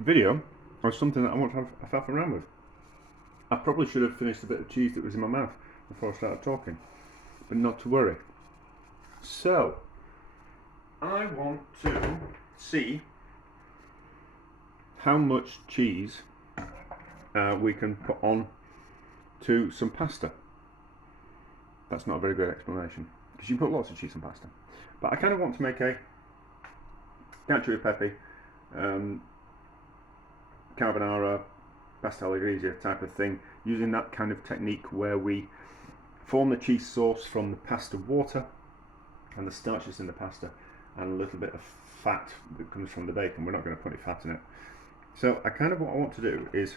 Video or something that I want to have a faff around with. I probably should have finished a bit of cheese that was in my mouth before I started talking, but not to worry. So, I want to see how much cheese we can put on to some pasta. That's not a very good explanation, because you can put lots of cheese on pasta. But I kind of want to make a Cacio pepe, carbonara, pasta alla grigia type of thing, using that kind of technique where we form the cheese sauce from the pasta water and the starches in the pasta and a little bit of fat that comes from the bacon. We're not going to put any fat in it. So what I want to do is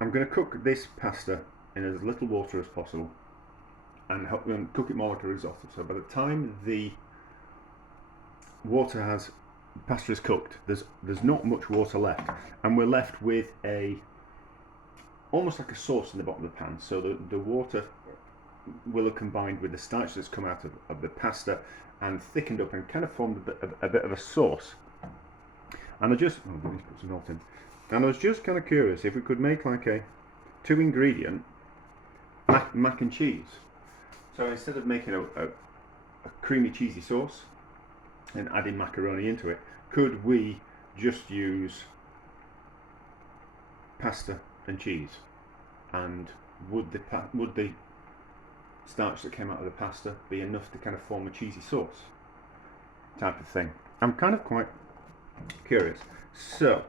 I'm going to cook this pasta in as little water as possible and help them cook it more like a risotto. So by the time the pasta is cooked, there's not much water left, and we're left with almost like a sauce in the bottom of the pan. So the water will have combined with the starch that's come out of the pasta and thickened up and kind of formed a bit of a sauce. And I just let me put some salt in. And I was just kind of curious if we could make like a 2-ingredient mac and cheese. So instead of making a creamy cheesy sauce and adding macaroni into it, could we just use pasta and cheese? And would the starch that came out of the pasta be enough to kind of form a cheesy sauce type of thing? I'm kind of quite curious. So,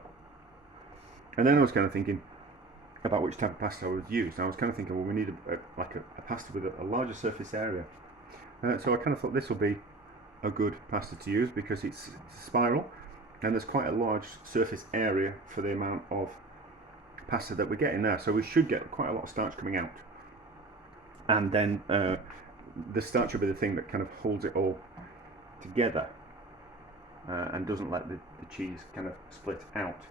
and then I was kind of thinking about which type of pasta I would use. And I was kind of thinking, well, we need a pasta with a larger surface area. So I kind of thought this will be a good pasta to use because it's spiral and there's quite a large surface area for the amount of pasta that we're getting there. So we should get quite a lot of starch coming out. And then the starch will be the thing that kind of holds it all together and doesn't let the cheese kind of split out.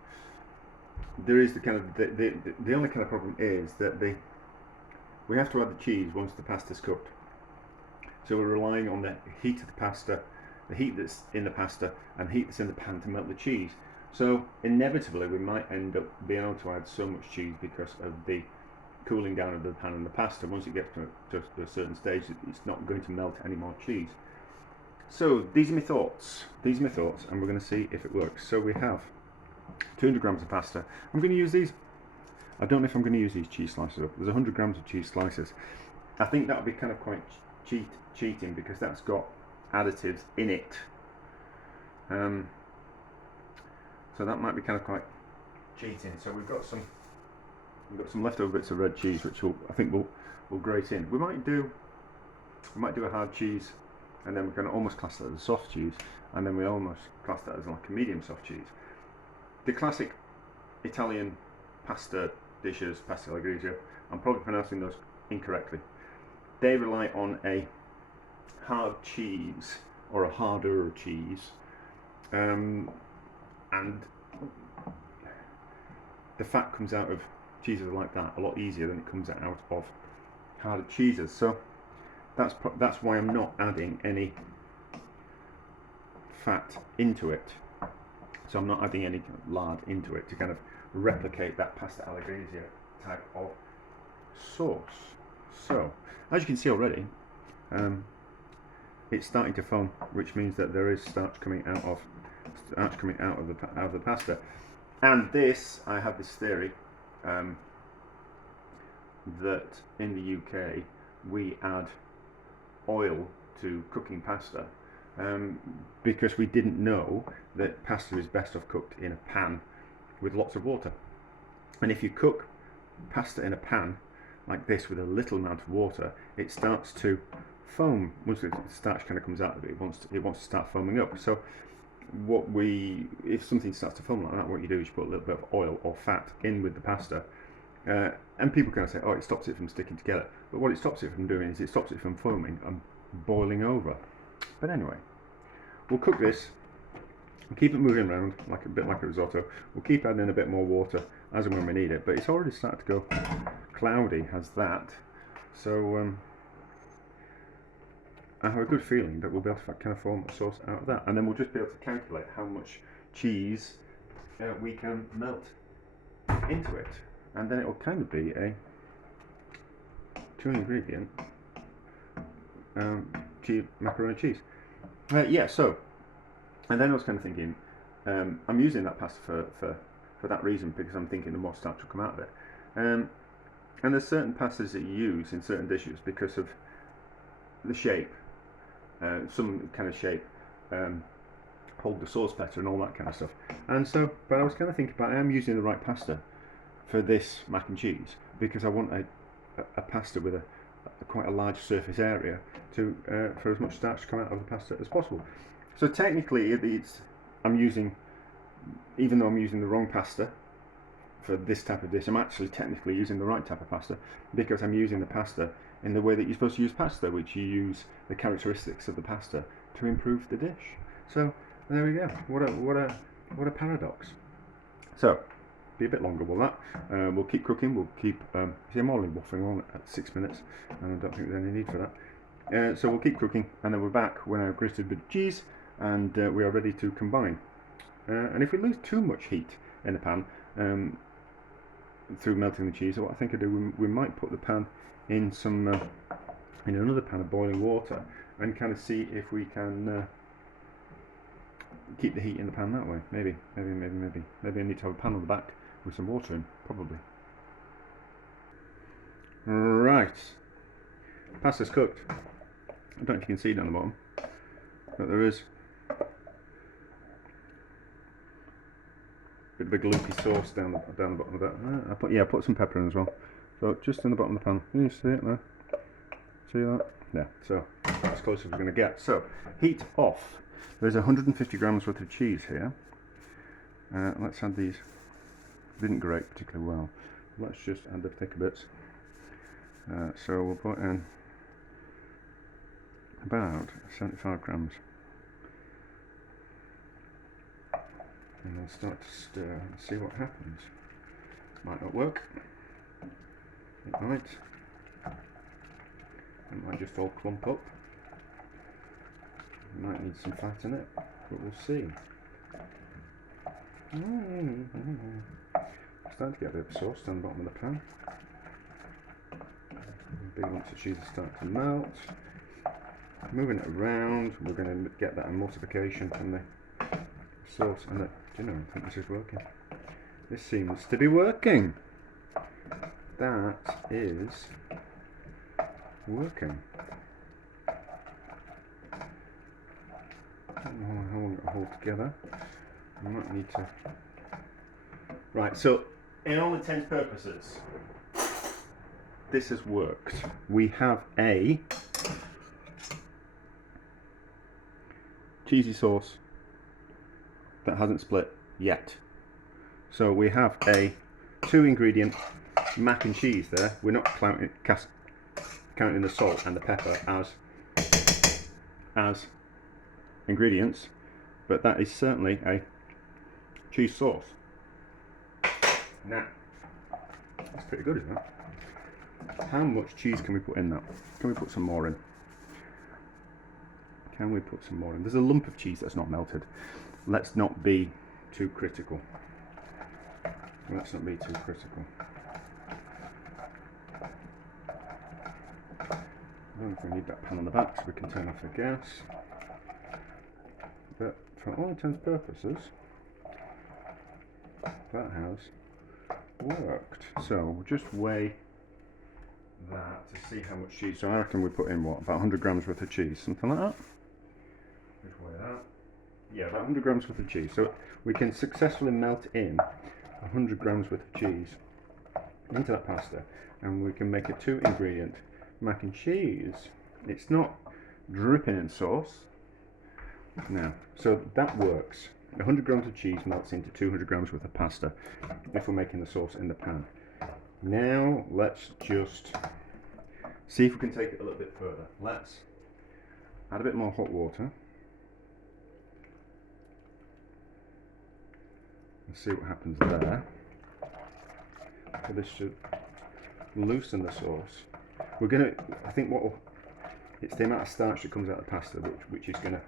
There is the only kind of problem is that we have to add the cheese once the pasta's cooked. So we're relying on the heat of the pasta, the heat that's in the pasta, and the heat that's in the pan to melt the cheese. So inevitably we might end up being able to add so much cheese because of the cooling down of the pan and the pasta. Once it gets to a certain stage, it's not going to melt any more cheese. So these are my thoughts, and we're going to see if it works. So we have 200 grams of pasta. I'm going to use these. I don't know if I'm going to use these cheese slices up. There's 100 grams of cheese slices. I think that would be kind of quite cheating because that's got additives in it. So that might be kind of quite cheating. So we've got some leftover bits of red cheese, which I think we'll grate in. We might do a hard cheese, and then we're going to almost class that as a soft cheese, and then we almost class that as like a medium soft cheese. The classic Italian pasta dishes, pasta alla grigia, I'm probably pronouncing those incorrectly. They rely on a hard cheese or a harder cheese, and the fat comes out of cheeses like that a lot easier than it comes out of harder cheeses. So that's why I'm not adding any fat into it. So I'm not adding any lard into it to kind of replicate that pasta alla grigia type of sauce. So as you can see already, it's starting to foam, which means that there is starch coming out of the pasta. And this, I have this theory that in the UK we add oil to cooking pasta because we didn't know that pasta is best off cooked in a pan with lots of water. And if you cook pasta in a pan like this with a little amount of water, it starts to foam. Once the starch kind of comes out of it, it wants to start foaming up. So if something starts to foam like that, what you do is you put a little bit of oil or fat in with the pasta, and people kind of say, oh, it stops it from sticking together. But what it stops it from doing is it stops it from foaming and boiling over. But anyway, we'll cook this and keep it moving around a bit like a risotto. We'll keep adding in a bit more water as and when we need it, but it's already started to go cloudy, has that. So I have a good feeling that we'll be able to kind of form a sauce out of that, and then we'll just be able to calculate how much cheese we can melt into it, and then it will kind of be a 2-ingredient macaroni and cheese. Yeah, so, and then I was kind of thinking, I'm using that pasta for that reason, because I'm thinking the more starch will come out of it. And there's certain pastas that you use in certain dishes because of the shape, some kind of shape, hold the sauce better and all that kind of stuff. And so, but I was kind of thinking about, I am using the right pasta for this mac and cheese because I want a pasta with quite a large surface area for as much starch to come out of the pasta as possible. So technically, I'm using, even though I'm using the wrong pasta for this type of dish, I'm actually technically using the right type of pasta because I'm using the pasta in the way that you're supposed to use pasta, which you use the characteristics of the pasta to improve the dish. So there we go. What a paradox. So be a bit longer will that. We'll keep cooking. We'll keep. See, I'm only waffling on at 6 minutes, and I don't think there's any need for that. So we'll keep cooking, and then we're back when I've grated a bit of cheese, and we are ready to combine. And if we lose too much heat in the pan through melting the cheese, what I think I do, we might put the pan in in another pan of boiling water, and kind of see if we can keep the heat in the pan that way. Maybe I need to have a pan on the back with some water in, probably. Right, pasta's cooked. I don't know if you can see down the bottom, but there is a bit of a gloopy sauce down the bottom of that. I put some pepper in as well. So just in the bottom of the pan. Can you see it there? See that? Yeah. So that's as close as we're going to get. So heat off. There's 150 grams worth of cheese here. Let's add these. Didn't grate particularly well. Let's just add the thicker bits. So we'll put in about 75 grams. And then start to stir and see what happens. Might not work. It might. It might just all clump up. It might need some fat in it, but we'll see. Starting to get a bit of sauce down the bottom of the pan. Big lumps of cheese are starting to melt. Moving it around, we're going to get that emulsification from the sauce. And do you know, I think this is working. This seems to be working. That is working. I don't know how long it'll hold together. I might need to. Right, so in all intents and purposes, this has worked. We have a cheesy sauce that hasn't split yet. So we have a 2-ingredient mac and cheese there. We're not counting the salt and the pepper as ingredients, but that is certainly a cheese sauce. Now, that's pretty good, isn't it? How much cheese can we put in that? Can we put some more in? Can we put some more in? There's a lump of cheese that's not melted. Let's not be too critical. Let's not be too critical. I don't know if we need that pan on the back so we can turn off the gas. But for all intents and purposes, that has worked. So we'll just weigh that to see how much cheese. So I reckon we put in what, about 100 grams worth of cheese, something like that. Just weigh that. Yeah, about 100 grams worth of cheese. So we can successfully melt in 100 grams worth of cheese into that pasta, and we can make a 2-ingredient mac and cheese. It's not dripping in sauce. No, so that works. 100 grams of cheese melts into 200 grams worth of pasta if we're making the sauce in the pan. Now let's just see if we can take it a little bit further. Let's add a bit more hot water and see what happens there. So this should loosen the sauce. I think what will It's the amount of starch that comes out of the pasta which is going to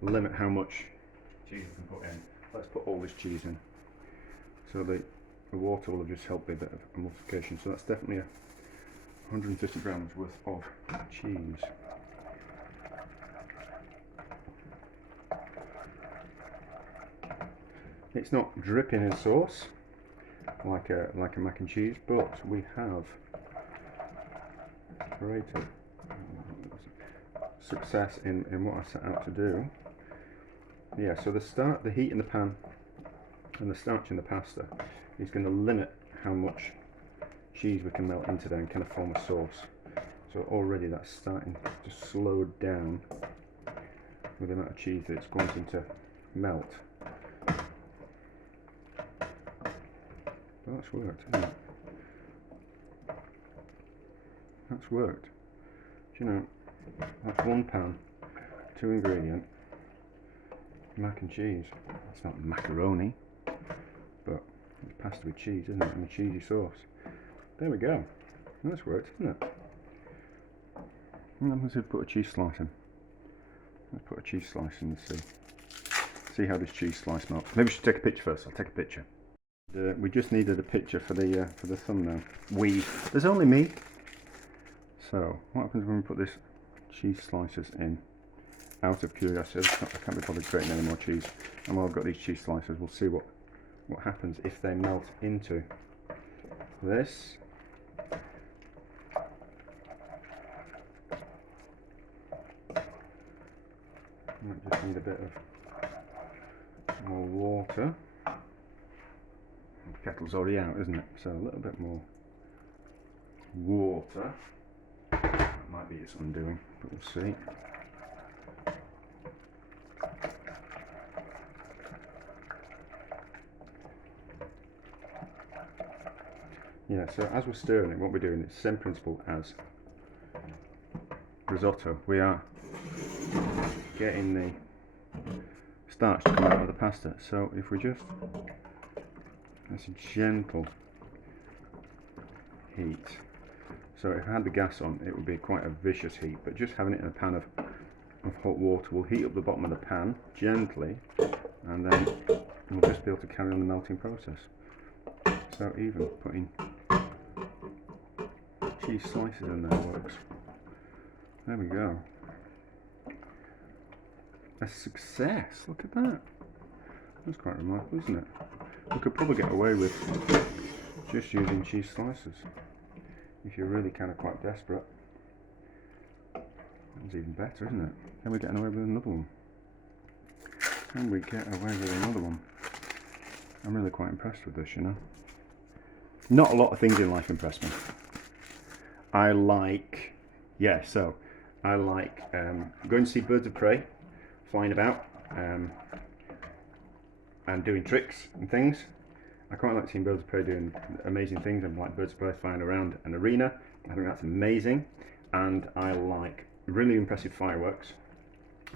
limit how much cheese we can put in. Let's put all this cheese in. So the water will just help with a bit of emulsification. So that's definitely 150 grams worth of cheese. It's not dripping in sauce like a mac and cheese, but we have created success in what I set out to do. Yeah, so the heat in the pan and the starch in the pasta is going to limit how much cheese we can melt into there and kind of form a sauce. So already that's starting to slow down with the amount of cheese that it's wanting to melt. But that's worked, hasn't it? That's worked. Do you know, that's 1 pan, 2 ingredient mac and cheese. It's not macaroni, but it's pasta with cheese, isn't it? And a cheesy sauce. There we go. That's worked, isn't it? Let's put a cheese slice in. Let's put a cheese slice in and see how this cheese slice melts. Maybe we should take a picture first. I'll take a picture. We just needed a picture for the thumbnail. There's only me. So what happens when we put this cheese slices in? Out of curiosity, I can't be bothered creating any more cheese. And while I've got these cheese slices, we'll see what happens if they melt into this. Might just need a bit of more water. The kettle's already out, isn't it? So a little bit more water. That might be its undoing, but we'll see. Yeah, so as we're stirring it, what we're doing is the same principle as risotto. We are getting the starch to come out of the pasta. So if we just, that's a gentle heat. So if I had the gas on, it would be quite a vicious heat, but just having it in a pan of hot water will heat up the bottom of the pan gently, and then we'll just be able to carry on the melting process. So even putting cheese slices in there works. There we go. A success! Look at that. That's quite remarkable, isn't it? We could probably get away with just using cheese slices if you're really kind of quite desperate. That's even better, isn't it? Then we're getting away with another one. And we get away with another one. I'm really quite impressed with this, you know. Not a lot of things in life impress me. I like going to see birds of prey flying about and doing tricks and things. I quite like seeing birds of prey doing amazing things. I like birds of prey flying around an arena. I think that's amazing. And I like really impressive fireworks.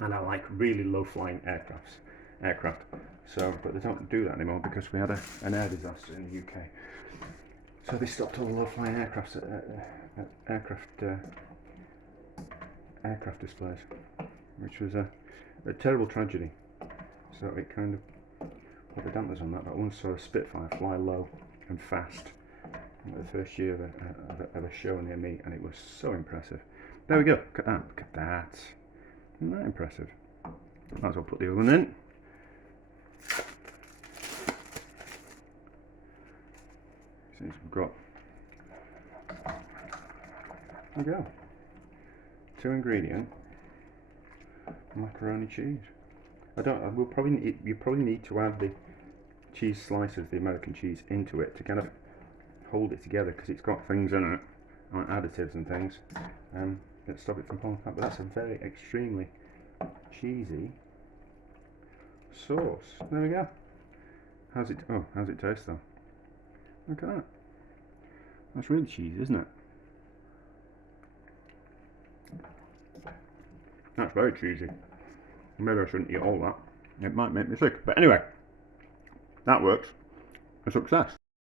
And I like really low flying aircraft. So, but they don't do that anymore because we had an air disaster in the UK. So they stopped all the low flying aircraft displays, which was a terrible tragedy. So it kind of put the dampers on that. But I once saw a Spitfire fly low and fast the first year of a show near me, and it was so impressive. There we go. Look at that. Look at that. Isn't that impressive? Might as well put the oven in. Since we've got, there we go, 2 ingredient macaroni cheese. You probably need to add the cheese slices, the American cheese, into it to kind of hold it together, because it's got things in it, like additives and things, that stop it from falling apart. But that's a very extremely cheesy sauce. There we go. How's it taste though? Look at that. That's really cheesy, isn't it? That's very cheesy. Maybe I shouldn't eat all that. It might make me sick. But anyway, that works. A success.